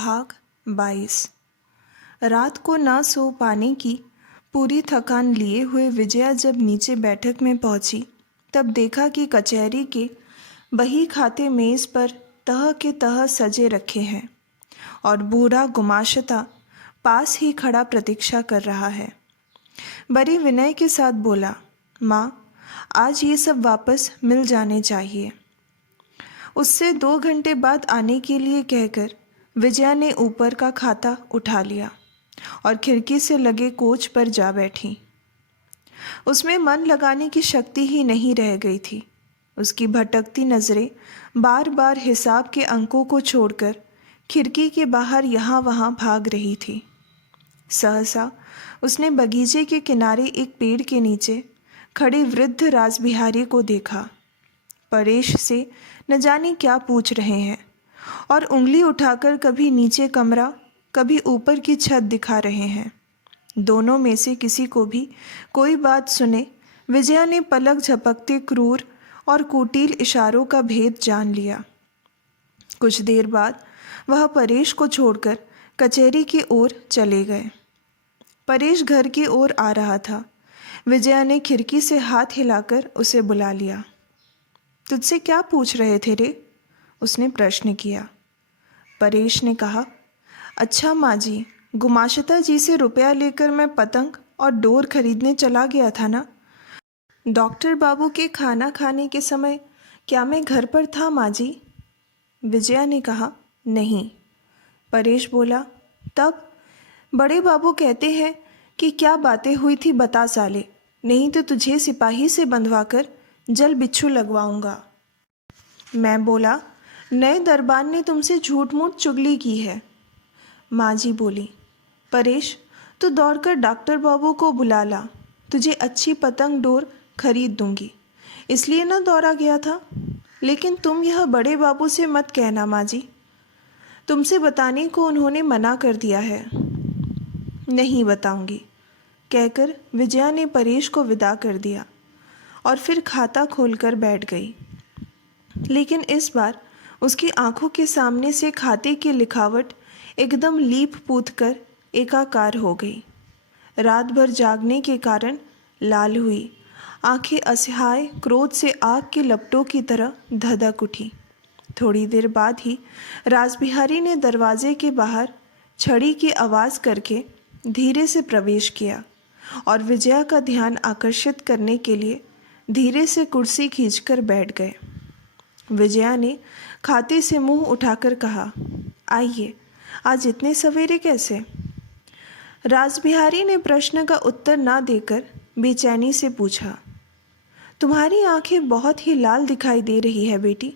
भाग 22। रात को ना सो पाने की पूरी थकान लिए हुए विजया जब नीचे बैठक में पहुंची तब देखा कि कचहरी के बही खाते मेज़ पर तह के तह सजे रखे हैं और बूढ़ा गुमाश्ता पास ही खड़ा प्रतीक्षा कर रहा है। बड़ी विनय के साथ बोला, माँ, आज ये सब वापस मिल जाने चाहिए। उससे 2 घंटे बाद आने के लिए कहकर विजया ने ऊपर का खाता उठा लिया और खिड़की से लगे कोच पर जा बैठी। उसमें मन लगाने की शक्ति ही नहीं रह गई थी। उसकी भटकती नज़रें बार बार हिसाब के अंकों को छोड़कर खिड़की के बाहर यहाँ वहाँ भाग रही थी। सहसा उसने बगीचे के किनारे एक पेड़ के नीचे खड़े वृद्ध रासबिहारी को देखा। परेश से न जाने क्या पूछ रहे हैं और उंगली उठाकर कभी नीचे कमरा कभी ऊपर की छत दिखा रहे हैं। दोनों में से किसी को भी कोई बात सुने विजया ने पलक झपकते क्रूर और कुटिल इशारों का भेद जान लिया। कुछ देर बाद वह परेश को छोड़कर कचहरी की ओर चले गए। परेश घर की ओर आ रहा था। विजया ने खिड़की से हाथ हिलाकर उसे बुला लिया। तुझसे क्या पूछ रहे थे रे? उसने प्रश्न किया। परेश ने कहा, अच्छा माँ जी, गुमाश्ता जी से रुपया लेकर मैं पतंग और डोर खरीदने चला गया था ना। डॉक्टर बाबू के खाना खाने के समय क्या मैं घर पर था माँ जी? विजया ने कहा, नहीं। परेश बोला, तब? बड़े बाबू कहते हैं कि क्या बातें हुई थी बता साले, नहीं तो तुझे सिपाही से बंधवाकर जल बिच्छू लगवाऊंगा। मैं बोला, नए दरबान ने तुमसे झूठ मूठ चुगली की है। माँ जी बोली, परेश, तू दौड़कर डॉक्टर बाबू को बुला ला, तुझे अच्छी पतंग डोर खरीद दूंगी, इसलिए ना दौड़ा गया था। लेकिन तुम यह बड़े बाबू से मत कहना माँ जी, तुमसे बताने को उन्होंने मना कर दिया है। नहीं बताऊंगी, कहकर विजया ने परेश को विदा कर दिया और फिर खाता खोलकर बैठ गई। लेकिन इस बार उसकी आंखों के सामने से खाते की लिखावट एकदम लीप पूत कर एकाकार हो गई। रात भर जागने के कारण लाल हुई आंखें असहाय क्रोध से आग की लपटों की तरह धधक उठी। थोड़ी देर बाद ही रासबिहारी ने दरवाजे के बाहर छड़ी की आवाज़ करके धीरे से प्रवेश किया और विजया का ध्यान आकर्षित करने के लिए धीरे से कुर्सी खींचकर बैठ गए। विजया ने खाते से मुंह उठाकर कहा, आइए, आज इतने सवेरे कैसे? रासबिहारी ने प्रश्न का उत्तर ना देकर बेचैनी से पूछा, तुम्हारी आंखें बहुत ही लाल दिखाई दे रही है बेटी,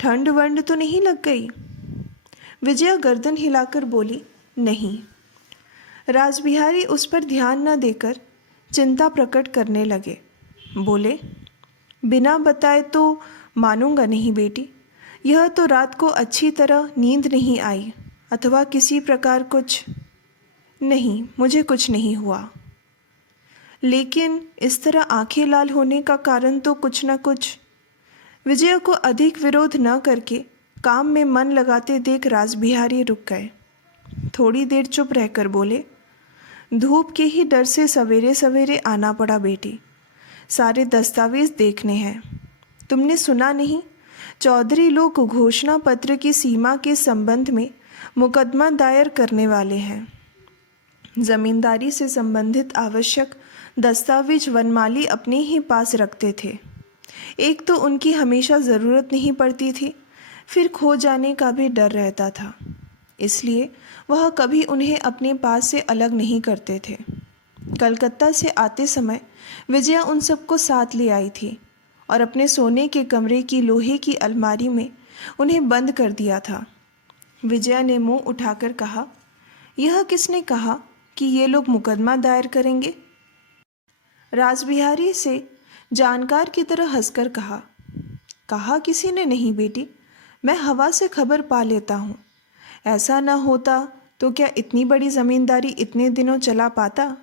ठंड वंड तो नहीं लग गई? विजया गर्दन हिलाकर बोली, नहीं। रासबिहारी उस पर ध्यान न देकर चिंता प्रकट करने लगे। बोले, बिना बताए तो मानूंगा नहीं बेटी, यह तो रात को अच्छी तरह नींद नहीं आई अथवा किसी प्रकार कुछ नहीं, मुझे कुछ नहीं हुआ। लेकिन इस तरह आंखें लाल होने का कारण तो कुछ न कुछ। विजय को अधिक विरोध न करके काम में मन लगाते देख रासबिहारी रुक गए। थोड़ी देर चुप रहकर बोले, धूप के ही डर से सवेरे सवेरे आना पड़ा बेटी, सारे दस्तावेज देखने हैं। तुमने सुना नहीं, चौधरी लोग घोषणा पत्र की सीमा के संबंध में मुकदमा दायर करने वाले हैं। जमींदारी से संबंधित आवश्यक दस्तावेज वनमाली अपने ही पास रखते थे। एक तो उनकी हमेशा ज़रूरत नहीं पड़ती थी, फिर खो जाने का भी डर रहता था, इसलिए वह कभी उन्हें अपने पास से अलग नहीं करते थे। कलकत्ता से आते समय विजया उन सबको साथ ले आई थी और अपने सोने के कमरे की लोहे की अलमारी में उन्हें बंद कर दिया था। विजया ने मुंह उठाकर कहा, यह किसने कहा कि ये लोग मुकदमा दायर करेंगे? रासबिहारी से जानकार की तरह हंसकर कहा किसी ने नहीं बेटी, मैं हवा से खबर पा लेता हूँ। ऐसा न होता तो क्या इतनी बड़ी ज़मींदारी इतने दिनों चला पाता?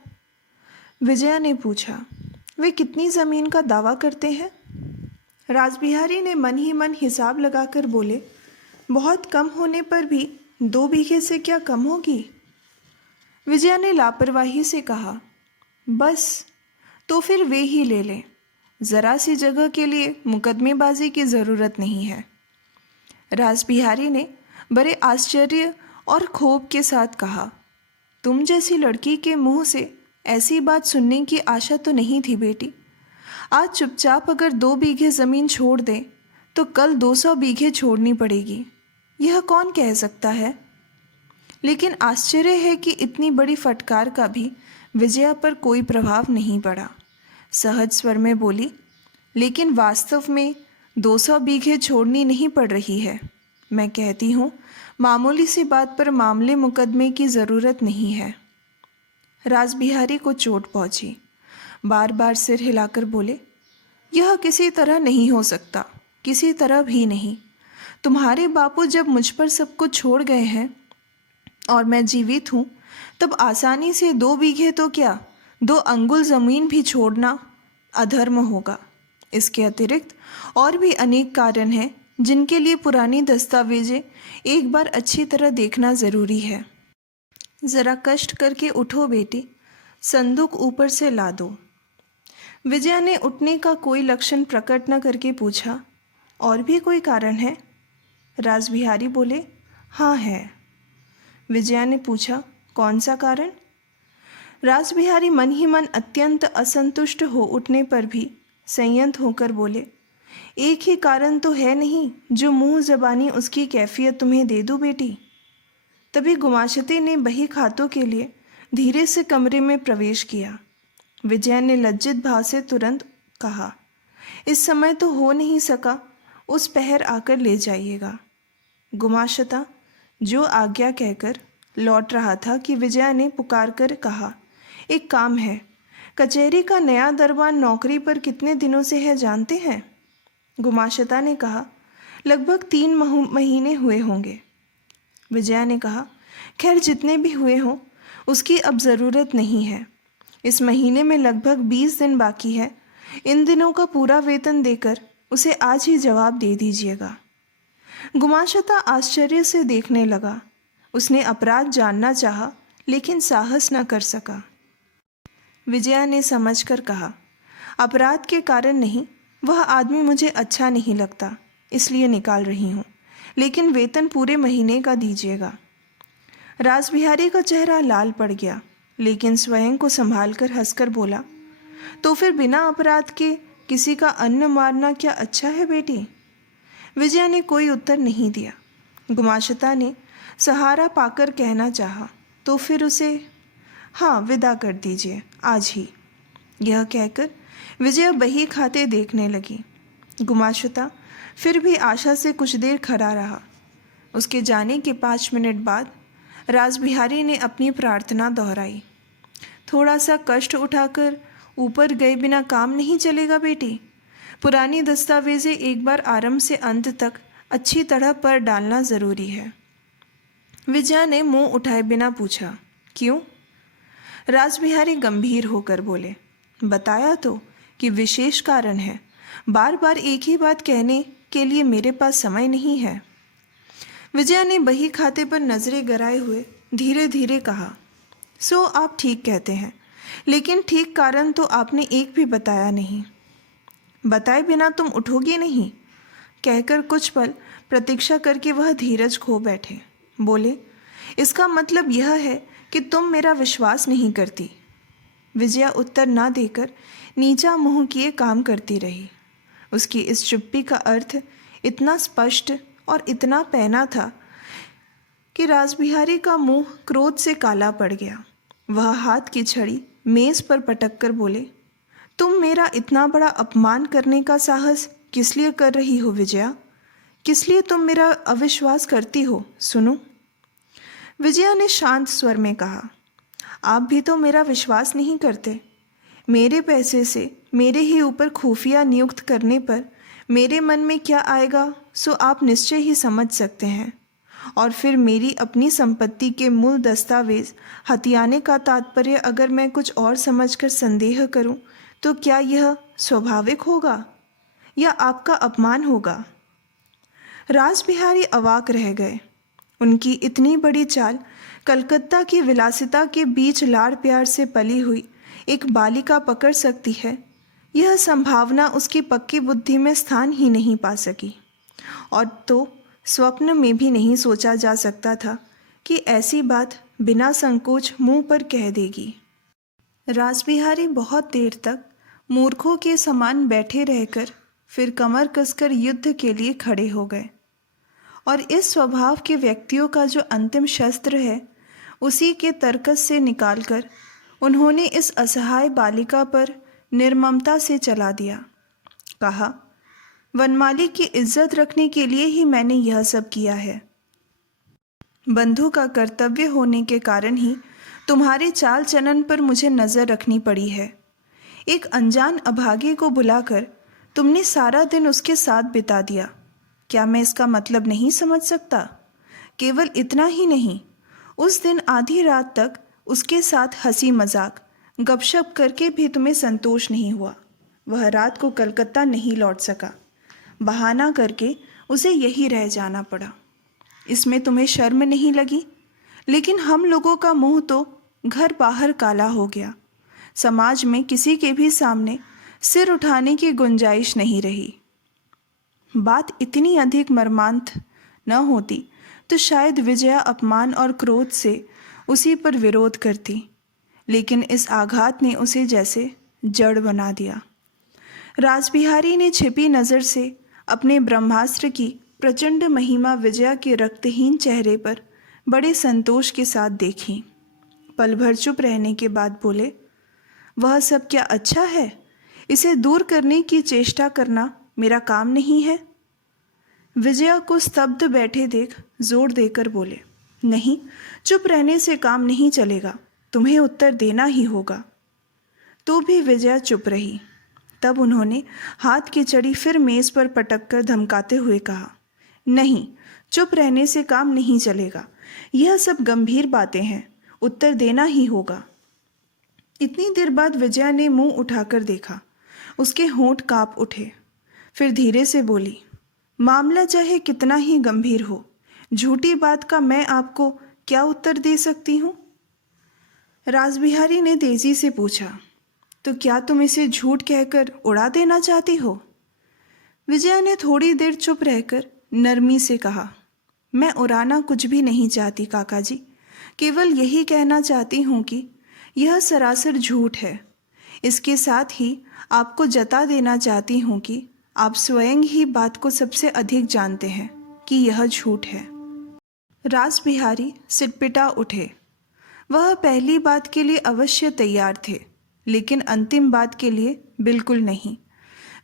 विजया ने पूछा, वे कितनी ज़मीन का दावा करते हैं? रासबिहारी ने मन ही मन हिसाब लगाकर बोले, बहुत कम होने पर भी 2 बीघे से क्या कम होगी? विजया ने लापरवाही से कहा। बस, तो फिर वे ही ले लें। जरा सी जगह के लिए मुकदमेबाजी की ज़रूरत नहीं है। रासबिहारी ने बड़े आश्चर्य और क्षोभ के साथ कहा। तुम जैसी लड़की के मुंह से ऐसी बात सुनने की आशा तो नहीं थी बेटी। आज चुपचाप अगर 2 बीघे ज़मीन छोड़ दें तो कल 200 बीघे छोड़नी पड़ेगी। यह कौन कह सकता है? लेकिन आश्चर्य है कि इतनी बड़ी फटकार का भी विजया पर कोई प्रभाव नहीं पड़ा। सहज स्वर में बोली, लेकिन वास्तव में 200 बीघे छोड़नी नहीं पड़ रही है। मैं कहती हूँ, मामूली सी बात पर मामले मुकदमे की ज़रूरत नहीं है। रासबिहारी को चोट पहुँची। बार बार सिर हिलाकर बोले, यह किसी तरह नहीं हो सकता, किसी तरह भी नहीं। तुम्हारे बापू जब मुझ पर सब कुछ छोड़ गए हैं और मैं जीवित हूँ, तब आसानी से 2 बीघे तो क्या, 2 अंगुल ज़मीन भी छोड़ना अधर्म होगा। इसके अतिरिक्त और भी अनेक कारण हैं जिनके लिए पुरानी दस्तावेजें एक बार अच्छी तरह देखना ज़रूरी है। ज़रा कष्ट करके उठो बेटी, संदूक ऊपर से ला दो। विजया ने उठने का कोई लक्षण प्रकट न करके पूछा, और भी कोई कारण है? रासबिहारी बोले, हाँ है। विजया ने पूछा, कौन सा कारण? रासबिहारी मन ही मन अत्यंत असंतुष्ट हो उठने पर भी संयत होकर बोले, एक ही कारण तो है नहीं जो मुंह ज़बानी उसकी कैफियत तुम्हें दे दूँ बेटी। तभी गुमाशती ने बही खातों के लिए धीरे से कमरे में प्रवेश किया। विजया ने लज्जित भाव से तुरंत कहा, इस समय तो हो नहीं सका, उस पहर आकर ले जाइएगा। गुमाशता जो आज्ञा कहकर लौट रहा था कि विजया ने पुकार कर कहा, एक काम है, कचहरी का नया दरबान नौकरी पर कितने दिनों से है जानते हैं? गुमाशता ने कहा, लगभग 3 महीने हुए होंगे। विजया ने कहा, खैर जितने भी हुए हों उसकी अब ज़रूरत नहीं है। इस महीने में लगभग 20 दिन बाकी है। इन दिनों का पूरा वेतन देकर उसे आज ही जवाब दे दीजिएगा। गुमाशता आश्चर्य से देखने लगा। उसने अपराध जानना चाहा, लेकिन साहस न कर सका। विजया ने समझकर कहा, अपराध के कारण नहीं, वह आदमी मुझे अच्छा नहीं लगता, इसलिए निकाल रही हूँ, लेकिन वेतन पूरे महीने का दीजिएगा। रासबिहारी का चेहरा लाल पड़ गया, लेकिन स्वयं को संभालकर हंसकर बोला, तो फिर बिना अपराध के किसी का अन्न मारना क्या अच्छा है बेटी? विजया ने कोई उत्तर नहीं दिया। गुमाशता ने सहारा पाकर कहना चाहा, तो फिर उसे हाँ विदा कर दीजिए आज ही। यह कहकर विजया बही खाते देखने लगी। गुमाशता फिर भी आशा से कुछ देर खड़ा रहा। उसके जाने के 5 मिनट बाद रासबिहारी ने अपनी प्रार्थना दोहराई, थोड़ा सा कष्ट उठाकर ऊपर गए बिना काम नहीं चलेगा बेटी। पुरानी दस्तावेजें एक बार आरंभ से अंत तक अच्छी तरह पर डालना ज़रूरी है। विजया ने मुंह उठाए बिना पूछा, क्यों? रासबिहारी गंभीर होकर बोले, बताया तो कि विशेष कारण है। बार बार एक ही बात कहने के लिए मेरे पास समय नहीं है। विजया ने बही खाते पर नज़रें गराए हुए धीरे धीरे कहा, सो आप ठीक कहते हैं, लेकिन ठीक कारण तो आपने एक भी बताया नहीं। बताए बिना तुम उठोगे नहीं? कहकर कुछ पल प्रतीक्षा करके वह धीरज खो बैठे। बोले, इसका मतलब यह है कि तुम मेरा विश्वास नहीं करती। विजया उत्तर ना देकर नीचा मुंह किए काम करती रही। उसकी इस चुप्पी का अर्थ इतना स्पष्ट और इतना पैना था कि रासबिहारी का मुंह क्रोध से काला पड़ गया। वह हाथ की छड़ी मेज़ पर पटक कर बोले, तुम मेरा इतना बड़ा अपमान करने का साहस किस लिए कर रही हो विजया? किस लिए तुम मेरा अविश्वास करती हो? सुनो। विजया ने शांत स्वर में कहा, आप भी तो मेरा विश्वास नहीं करते। मेरे पैसे से मेरे ही ऊपर खुफिया नियुक्त करने पर मेरे मन में क्या आएगा सो आप निश्चय ही समझ सकते हैं। और फिर मेरी अपनी संपत्ति के मूल दस्तावेज हथियाने का तात्पर्य अगर मैं कुछ और समझकर संदेह करूं, तो क्या यह स्वाभाविक होगा या आपका अपमान होगा? रासबिहारी अवाक रह गए। उनकी इतनी बड़ी चाल कलकत्ता की विलासिता के बीच लाड़ प्यार से पली हुई एक बालिका पकड़ सकती है, यह संभावना उसकी पक्की बुद्धि में स्थान ही नहीं पा सकी। और तो स्वप्न में भी नहीं सोचा जा सकता था कि ऐसी बात बिना संकोच मुंह पर कह देगी। रासबिहारी बहुत देर तक मूर्खों के समान बैठे रहकर फिर कमर कसकर युद्ध के लिए खड़े हो गए। और इस स्वभाव के व्यक्तियों का जो अंतिम शस्त्र है, उसी के तर्कस से निकालकर उन्होंने इस असहाय बालिका पर निर्ममता से चला दिया। कहा, वनमाली की इज्जत रखने के लिए ही मैंने यह सब किया है। बंधु का कर्तव्य होने के कारण ही तुम्हारे चाल चलन पर मुझे नज़र रखनी पड़ी है। एक अनजान अभागे को बुलाकर तुमने सारा दिन उसके साथ बिता दिया। क्या मैं इसका मतलब नहीं समझ सकता? केवल इतना ही नहीं, उस दिन आधी रात तक उसके साथ हंसी मजाक गपशप करके भी तुम्हें संतोष नहीं हुआ। वह रात को कलकत्ता नहीं लौट सका। बहाना करके उसे यहीं रह जाना पड़ा। इसमें तुम्हें शर्म नहीं लगी? लेकिन हम लोगों का मुंह तो घर बाहर काला हो गया। समाज में किसी के भी सामने सिर उठाने की गुंजाइश नहीं रही। बात इतनी अधिक मर्मांत न होती तो शायद विजया अपमान और क्रोध से उसी पर विरोध करती, लेकिन इस आघात ने उसे जैसे जड़ बना दिया। रासबिहारी ने छिपी नज़र से अपने ब्रह्मास्त्र की प्रचंड महिमा विजया के रक्तहीन चेहरे पर बड़े संतोष के साथ देखी। पल भर चुप रहने के बाद बोले, वह सब क्या अच्छा है? इसे दूर करने की चेष्टा करना मेरा काम नहीं है। विजया को स्तब्ध बैठे देख जोर देकर बोले, नहीं, चुप रहने से काम नहीं चलेगा, तुम्हें उत्तर देना ही होगा। तो भी विजया चुप रही। तब उन्होंने हाथ की चड़ी फिर मेज पर पटक कर धमकाते हुए कहा, नहीं, चुप रहने से काम नहीं चलेगा, यह सब गंभीर बातें हैं, उत्तर देना ही होगा। इतनी देर बाद विजया ने मुंह उठाकर देखा। उसके होंठ कांप उठे। फिर धीरे से बोली, मामला चाहे कितना ही गंभीर हो, झूठी बात का मैं आपको क्या उत्तर दे सकती हूँ? रासबिहारी ने तेजी से पूछा, तो क्या तुम इसे झूठ कहकर उड़ा देना चाहती हो? विजया ने थोड़ी देर चुप रहकर नरमी से कहा, मैं उड़ाना कुछ भी नहीं चाहती काका जी, केवल यही कहना चाहती हूँ कि यह सरासर झूठ है। इसके साथ ही आपको जता देना चाहती हूँ कि आप स्वयं ही बात को सबसे अधिक जानते हैं कि यह झूठ है। रासबिहारी सिटपिटा उठे। वह पहली बात के लिए अवश्य तैयार थे, लेकिन अंतिम बात के लिए बिल्कुल नहीं।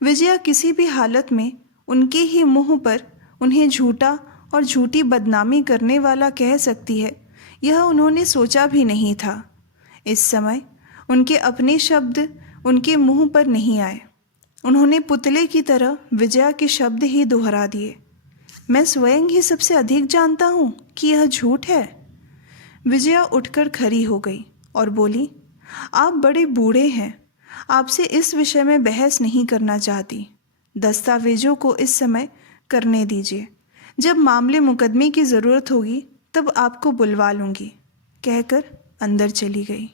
विजया किसी भी हालत में उनके ही मुंह पर उन्हें झूठा और झूठी बदनामी करने वाला कह सकती है, यह उन्होंने सोचा भी नहीं था। इस समय उनके अपने शब्द उनके मुंह पर नहीं आए। उन्होंने पुतले की तरह विजया के शब्द ही दोहरा दिए, मैं स्वयं ही सबसे अधिक जानता हूँ कि यह झूठ है। विजया उठकर खड़ी हो गई और बोली, आप बड़े बूढ़े हैं, आपसे इस विषय में बहस नहीं करना चाहती। दस्तावेजों को इस समय करने दीजिए, जब मामले मुकदमे की ज़रूरत होगी तब आपको बुलवा लूँगी, कहकर अंदर चली गई।